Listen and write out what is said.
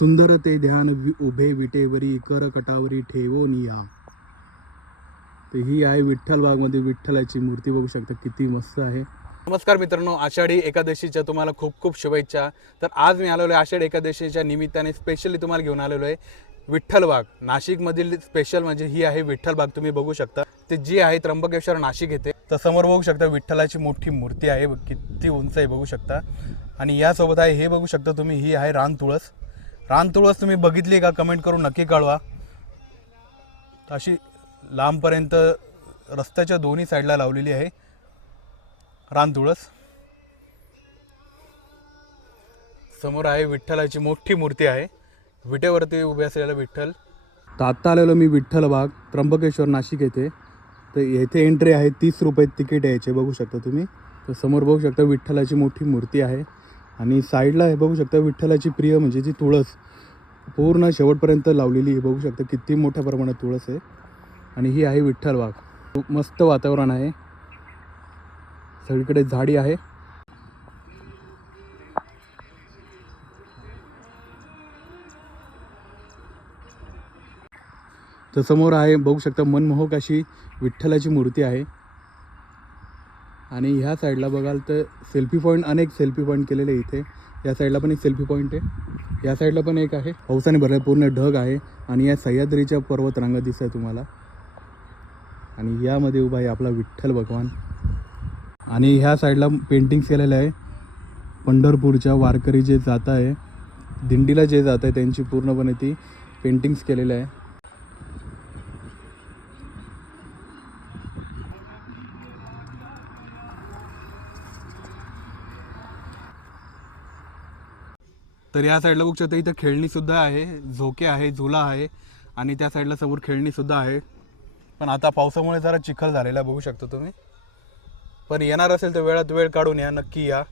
सुंदर ते ध्यान वि- उभे विटेवरी कर कटावरी ठेवून तर ही आहे विठ्ठल बागमध्ये विठ्ठलाची मूर्ती. बघू शकता किती मस्त आहे. नमस्कार मित्रांनो आषाढी एकादशीच्या तुम्हाला खूप खूप शुभेच्छा. तर आज मी आलेलो आहे आषाढी एकादशीच्या निमित्ताने स्पेशली तुम्हाला घेऊन आलेलो आहे विठ्ठलबाग नाशिकमधील स्पेशल म्हणजे ही आहे विठ्ठलबाग तुम्ही बघू शकता. ते जी आहे त्र्यंबकेश्वर नाशिक येथे. तर समोर बघू शकता विठ्ठलाची मोठी मूर्ती आहे. किती उंच आहे बघू शकता. आणि यासोबत आहे हे बघू शकता तुम्ही ही आहे रान तुळस. रान तुळस तुम्ही बघितली का? कमेंट करून नक्की कळवा. अशी लांबपर्यंत रस्त्याच्या दोन्ही साईडला लावलेली आहे रान तुळस समोर आहे विठ्ठलाची मोठी मूर्ती आहे. विटेवरती उभे असलेला विठ्ठल. तर आत्ता आलेलो मी विठ्ठल बाग त्र्यंबकेश्वर नाशिक येथे. तर येथे एंट्री आहे तीस रुपये तिकीट यायचे बघू शकता तुम्ही. तर समोर बघू शकता विठ्ठलाची मोठी मूर्ती आहे. आणि साईडला हे बघू शकता विठ्ठलाची प्रिय म्हणजे जी तुळस पूर्ण शेवटपर्यंत लावलेली हे बघू शकता किती मोठ्या प्रमाणात तुळस आहे. आणि ही आहे विठ्ठल बाग खूप मस्त वातावरण आहे. सगळीकडे झाडी आहे. तर समोर आहे बघू शकता मनमोहक अशी विठ्ठलाची मूर्ती आहे. आणि ह्या साईडला बघाल तर सेल्फी पॉईंट अनेक सेल्फी पॉईंट केलेले आहे इथे. या साईडला पण एक सेल्फी पॉईंट आहे. या साईडला पण एक आहे. पावसाने भरले पूर्ण ढग आहे आणि या सह्याद्रीच्या पर्वतरांगा दिसत आहे तुम्हाला. आणि यामध्ये उभा आहे आपला विठ्ठल भगवान. आणि ह्या साईडला पेंटिंग्स केलेलं आहे. पंढरपूरच्या वारकरी जे जात आहे दिंडीला जे जात आहे त्यांची पूर्णपणे ती पेंटिंग्स केलेलं आहे. तर या साईडला बघू शकता इथं खेळणीसुद्धा आहे झोके आहे झुला आहे आणि त्या साईडला समोर खेळणीसुद्धा आहे. पण आता पावसामुळे जरा चिखल झालेला बघू शकता तुम्ही. पण येणार असेल तर वेळात वेळ काढून या नक्की या.